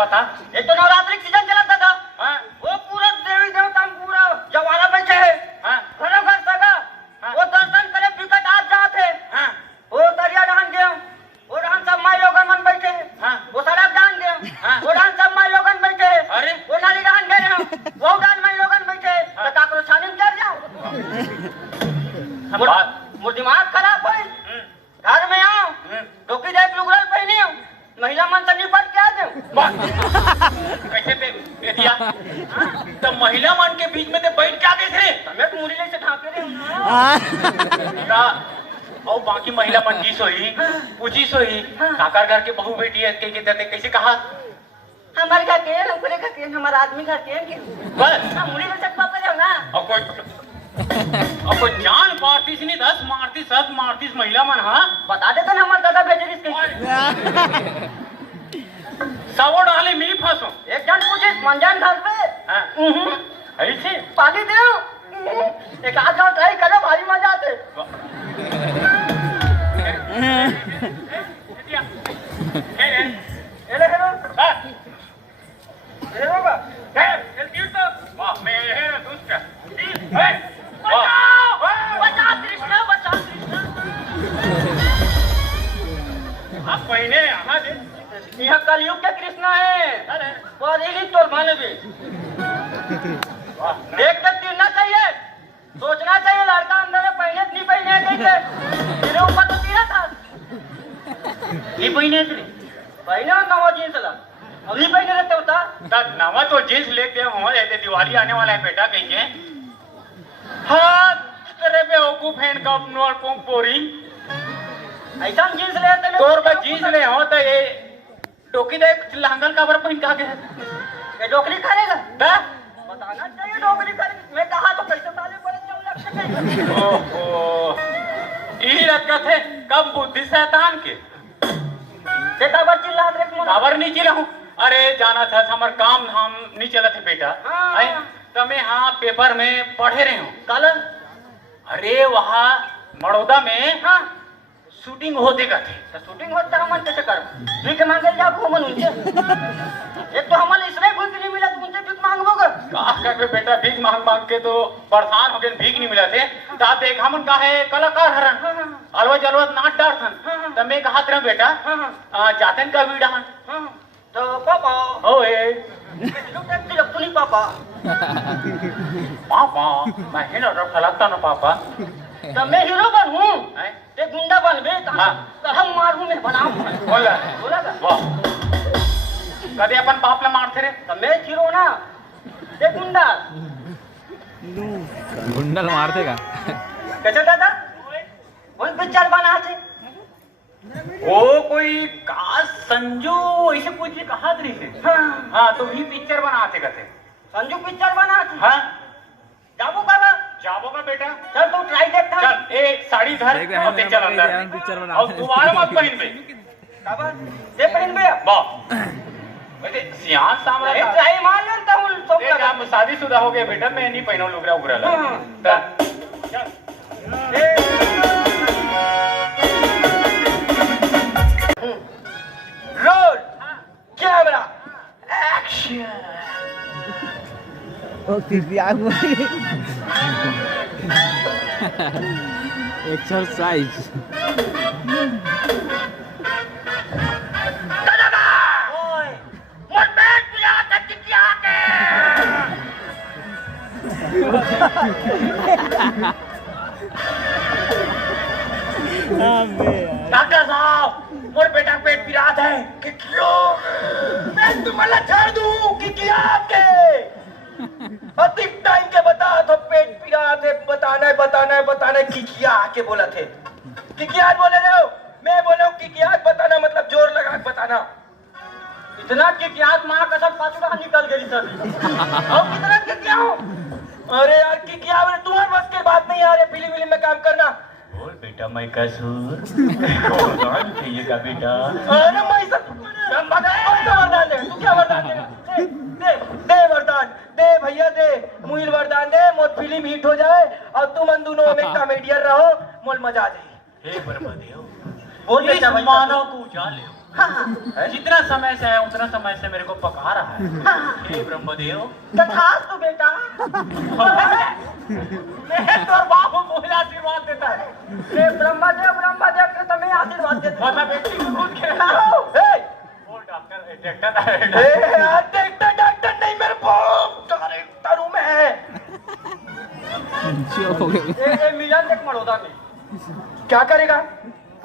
बता एक तो नवरात्रि सीजन चलता था वो पूरा देवी देवता पूरा जवाना बैठे है घर घर सगा वो दर्शन करे विकट आज जाते वो दरिया डान गए वो डान सब माई लोगन मन बैठे वो सड़क डान गए वो डान सब माई लोगन बैठे अरे वो नाली डान गए वो डान माई लोगन बैठे तो काकरो छानी में चढ़ जाओ मोर दिमाग खराब है घर में आओ टोपी देख लुगड़ल पहनी महिला मन से निपट क्या दे कैसे पे दिया तो महिला मन के बीच में ते बैठ क्या देख रहे मैं मुरी ले से ढाके रे ना और बाकी महिला मन की सोई पूछी सोई काकर घर के बहू बेटी है के देते कैसे कहा हमारे घर के हमको का के हमारा आदमी घर के बस हम मुरी ले से पापा जाओ ना और कोई जान मारतीस नहीं 10 मारतीस 7 मारतीस महिला मन हाँ बता देते ना हमारे दादा भेजे इसके सवो डाले मी फंसो एक जन पूछे मंजान घर पे ऐसे पानी दे एक आध गाँव ट्राई करो भारी मजा आते देख के तीरना चाहिए, सोचना चाहिए लड़का अंदर में पहने नहीं पहने कैसे तेरे ऊपर तो तीरा था ये पहिने रे पहने और नवा जींस ला अभी पहने रहते होता नवा तो जींस लेके हो रहते दिवाली आने वाला है बेटा कहीं के हाँ तेरे पे ओकू फैन कप नोर को पोरी ऐसा जींस ले आते तोर पे जींस ले हो तो ये टोकी दे लहंगल कवर पहन का के ये डोकरी करेगा दा बताना चाहिए डोकरी करेगा मैं कहा तो कैसे ताले बड़े चल लगते ओहो ई रखत है कब बुद्धि शैतान के बेटा बच्ची लाद रे खबर नहीं चिला हूँ अरे जाना था हमार काम धाम नहीं चला थे बेटा हाँ। तमे हाँ पेपर में पढ़े रहे हो कल अरे वहाँ बड़ौदा में हाँ शूटिंग होते का थे तो शूटिंग होता है मन कैसे कर भीख मांगे जा घूमन उनसे एक तो हमारे इसमें भीख नहीं मिला तो उनसे भीख मांगोगे का कर बेटा भीख मांग मांग के तो परेशान हो गए भीख नहीं मिला थे ता देख हमन का है कलाकार हरन अलवज अलवज नाच डार थन तमे कहा तेरा बेटा जातन का वीडा तो पापा ओए तू नहीं पापा पापा मैं है ना खलाता ना पापा तो मैं हीरो बनूं ते गुंडा बन बे हाँ। तो हम मारू मैं बनाऊं बोला बोला का वाह कदे अपन बाप ला मारते रे तो मैं हीरो ना ते गुंडा गुंडल मारते का कैसे दादा कौन पिक्चर बना थे वो कोई का संजू ऐसे कुछ कहा तरी से हाँ तो ही पिक्चर बनाते कहते संजू पिक्चर बना थे हाँ जाबो का जाबो का बेटा चल तू ट्राई देखता चल एक साड़ी धर देख और चल अंदर पिक्चर बना और दोबारा मत पहन बे काबा दे पहन बे वाह वैसे सियान सामरा नहीं ट्राई मार लेता हूं सब देख लगा आप शादीशुदा हो गए बेटा मैं नहीं पहनूं लुगड़ा उगड़ा ला चल रोल कैमरा एक्शन एक्सरसाइज ओए मोर बैठ पिला तक क्या के डॉक्टर साहब मोर बेटा पेट पिरात है कि क्यों मैं तुम्हारा छोड़ दूं कि क्या के अधिक टाइम के बता तो पेट पिरा थे बताना है कि क्या के बोला थे कि क्या बोले रहे हो मैं बोला हूं कि क्या बताना मतलब जोर लगा के बताना इतना कि क्या मां कसम पाछुड़ा निकल गई सर अब कितना के क्या हो अरे यार कि क्या तुम्हारे बस की बात नहीं आ रही फिल्म में काम करना बोल बेटा मैं कसूर कौन चाहिएगा बेटा अरे मैं सब वरदान दे तू क्या वरदान दे वरदान दे भैया दे मुहिल वरदान दे मोर फिल्म हिट हो जाए और तुम अन दोनों में कॉमेडियन रहो मोल मजा आ जाए हे ब्रह्मदेव बोल इस बेटा भाई मानव को उजाल ले हाँ जितना समय से है उतना समय से मेरे को पका रहा है हे ब्रह्मदेव तथास्तु बेटा मैं तोर बाप को मोहिला आशीर्वाद देता है हे ब्रह्मदेव के तुम्हें आशीर्वाद देता मतलब बेटी को दूध खेला हूं हे बोल डॉक्टर डॉक्टर नहीं मेरे को डायरेक्टर हूं मैं ए मिलन देख मरोदा में क्या करेगा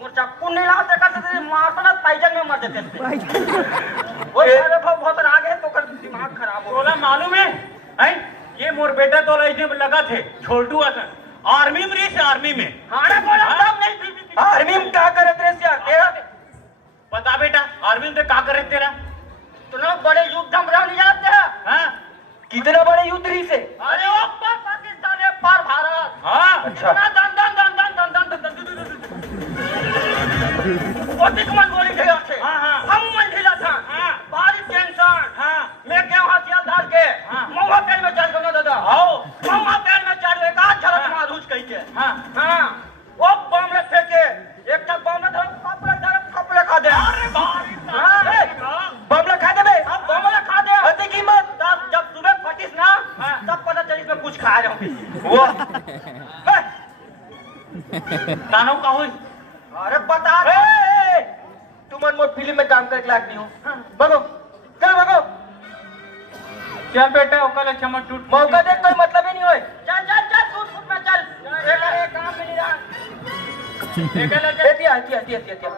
मोर चक्कू नहीं ला देखा तो मारना पाइजन में मर देते वो सारे बहुत राग है तो कर दिमाग खराब हो बोला मालूम है हैं ये मोर बेटा तो इसने लगा थे छोटू असन आर्मी में रही आर्मी में हां बोला सब नहीं आर्मी में क्या करत रे यार तेरा बता बेटा आर्मी में क्या कर रहे तेरा इतना बड़े युद्ध हम नहीं जानते हैं हाँ कितना बड़े युद्ध रही से अरे ओ पाकिस्तान है पार भारत हाँ अच्छा दन अधिक मन गोली गया थे हम मन ढीला था भारी टेंशन मैं क्या हथियार धार के मौका पेड़ में चढ़ गया दादा आओ मौका पेड़ में चढ़ गया का झलक मारूस कह के हां वो बम में फेंके एक तक बम में धर कपड़े खा दे अरे भाई बम खा दे बे अब बम खा दे अति कीमत जब सुबह फटिस ना तब पता चली इसमें कुछ खा रहा हूं वो तानो का हुई अरे बता तुम मोर फिल्म में काम करके लायक नहीं हो भगो क्या भगो चल बेटा ओकल चमट टूट मौका देख कोई मतलब ही नहीं होए। चल चल चल टूट फुट में चल। ये काम में नहीं रहा। एतिया एतिया एतिया एतिया।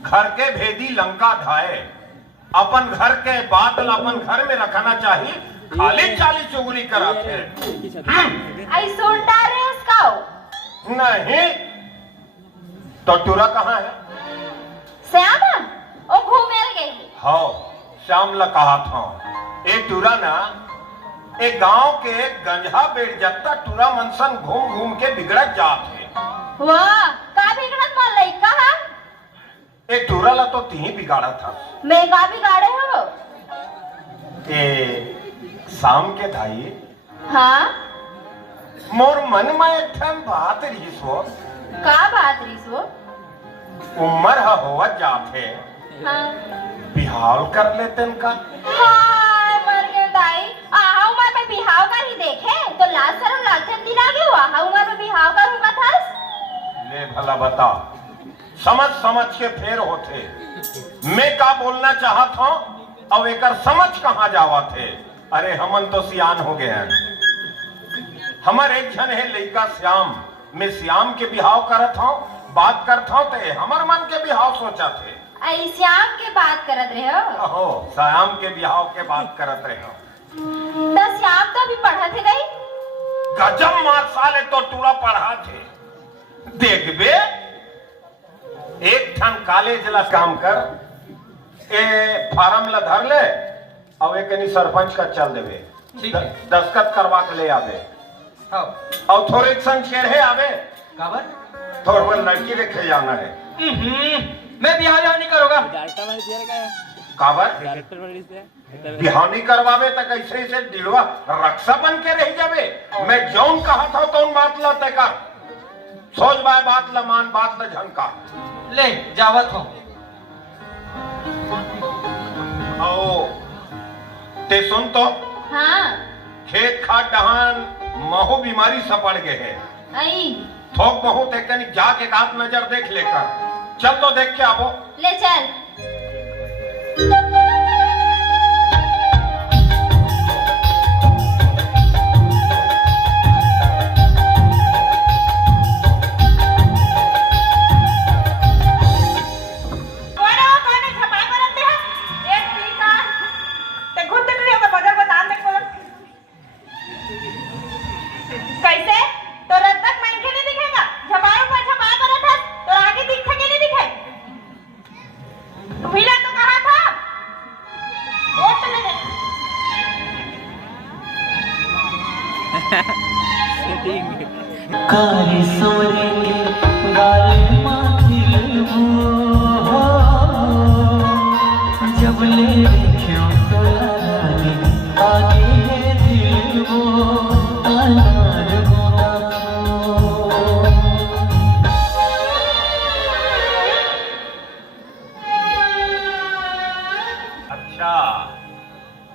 घर के भेदी लंका धाए, अपन घर के बादल अपन घर में रखना चाहिए, खाली चाली चुगली कराते आई सुनता रे उसका नहीं तो टूरा कहाँ है? श्याम ओ घूमे गई। हाँ श्याम ला कहा था ए टूरा ना एक गांव के गंजा बेट जत्ता टूरा मनसन घूम घूम के बिगड़त जात है। वाह का बिगड़त मन लई कहा? एक टूरा ला तो तीन बिगाड़ा था। मैं का बिगाड़े हो? शाम के धाई हाँ मोर मन में एक ठन बात रही सो। का बात रही सो? उम्र होवत जाते हाँ बिहाव कर लेते का। हाँ मर गए दाई आहा उम्र में बिहाव कर ही देखे तो लाज शर्म लागते दिला गयो आहा उम्र में बिहाव करूंगा था। ले भला बता समझ समझ के फेर होते मैं का बोलना चाहत हूँ अब एकर समझ कहाँ जावा थे। अरे हमन तो सियान हो गए हैं। हमर एक जन है लड़का श्याम, मैं श्याम के बिहाव करत हूँ बात करता हूँ तो हमर मन के बिहाव सोचा थे। आई श्याम के बात करत रहे हो? हो श्याम के बिहाव के बात करत रहे हो। तो श्याम तो अभी पढ़ा थे गई गजब मार साले तो टूरा पढ़ा थे। देख बे एक ठन कॉलेज ला काम कर ए फार्म ला धर ले अब एक सरपंच का चल देवे दस्खत करवा के ले आवे और थोड़े संग चेढ़े आवे काबर थोड़ वो लड़की देखे जाना है। मैं बिहार नहीं करूंगा काबर बिहाव नहीं करवावे तो कैसे ऐसे दिलवा रक्षा बन के रह जावे। मैं जौन कहा था तो बात ला तय कर सोच बाय बात ला मान बात ला झनका ले जावत हो। आओ ते सुन तो हाँ खेत खाद डहान महू बीमारी सपड़ गए है। आई थोक बहुत एक जाके एक नजर देख लेकर चल तो देख के आवो। ले चल। मिला तो कहा था वोट तो दे कारी सोरे के गाले माथिल वो जब ले क्यों तो लाली आगे है दिल वो अनार गोरा अच्छा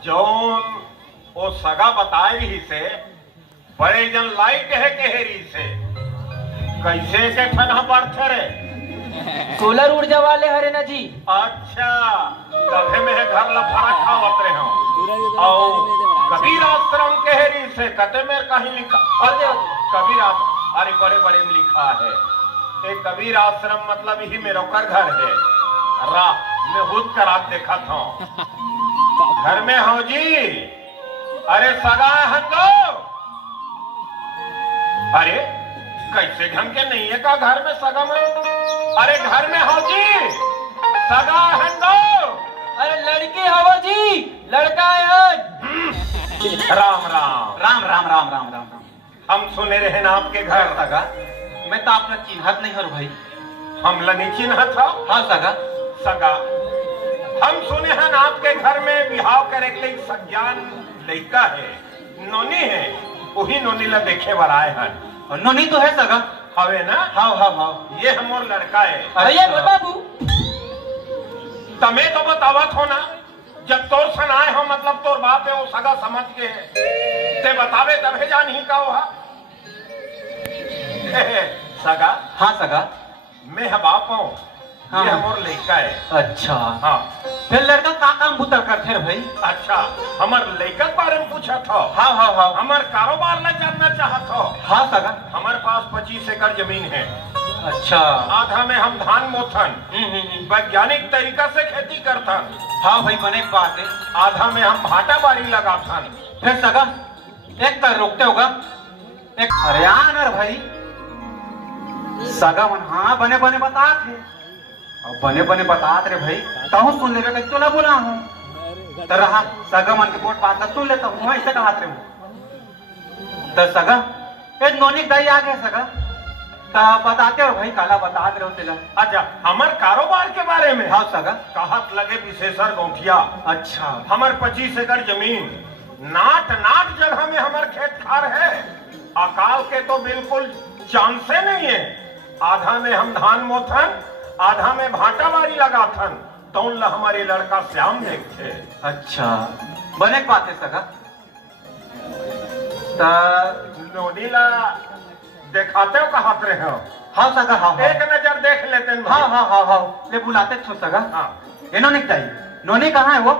जौन वो सगा बताए रही से बड़े जन लाइट है केहरी से कैसे के ठना पड़ते रे सोलर ऊर्जा वाले हरे ना जी। अच्छा कभी में घर लफड़ा खावत रहे हो और कबीर आश्रम केहरी से कते में कहीं लिखा कबीर आश्रम अरे बड़े बड़े में लिखा है एक कबीर आश्रम मतलब यही मेरा घर है राह में खुद करा देखा था घर में हो जी अरे सगा हंगो अरे कैसे ढंग के नहीं है का घर में सगा में अरे घर में हो जी सगा हंगो अरे लड़की हवा जी लड़का है राम राम राम राम राम राम राम राम। हम सुने रहे ना आपके घर सगा मैं तो आपने चिन्हत नहीं हर भाई। हम लनी चिन्ह था हाँ सगा सगा हम सुने हैं आपके घर में बिहाव करे के लिए सज्ञान लड़का है नोनी है वही नोनी ला देखे बर आए हैं और नोनी तो है सगा। हवे ना हाँ हाँ हाँ ये हमार लड़का है भैया बाबू तमे तो बतावत हो ना जब तोर सन आए हो मतलब तोर बाप है वो सगा समझ के है ते बतावे तबे जान ही का हुआ सगा हाँ सगा मैं बाप हूँ हाँ, ये हाँ। हमार लड़का है अच्छा हाँ फिर लड़का का काम बुतर करते हैं भाई। अच्छा हमार लड़का के बारे में पूछा था हाँ हाँ हाँ हमार कारोबार ला जानना चाहत हो हाँ सगा। हमारे पास 25 एकड़ जमीन है अच्छा आधा में हम धान मोथन वैज्ञानिक तरीका से खेती करथन हाँ भाई बने बात है। आधा में हम भाटा बाड़ी लगाथन फिर सगा एक तर रोकते होगा एक अरे यार भाई सगा मन हाँ बने बने बात है और बने बने बात रे भाई कहूँ सुन ले तो ना बोला हूँ तो रहा सगा मन के बोट बात सुन लेता हूँ ऐसे कहा रे तो सगा एक नोनिक दाई आ गया सगा तो बताते हो भाई काला बता रहे हो तेला। अच्छा हमार कारोबार के बारे में हाँ सगा कहत लगे विशेषर गौठिया अच्छा हमार 25 एकड़ जमीन नाट नाट जगह में हमार खेत खार है अकाल के तो बिल्कुल चांसे नहीं है आधा में हम धान मोथन आधा में भाटा बाड़ी लगाथन तो हमारे लड़का श्याम देखते अच्छा बने बात है सगा नोनीला दिखाते हो कहत रहे हो हाँ सगा हाँ हाँ एक नजर देख लेते हैं हाँ हाँ हाँ हाँ ले बुलाते छो सगा हाँ ये नोनिक दाई नोनी कहाँ है वो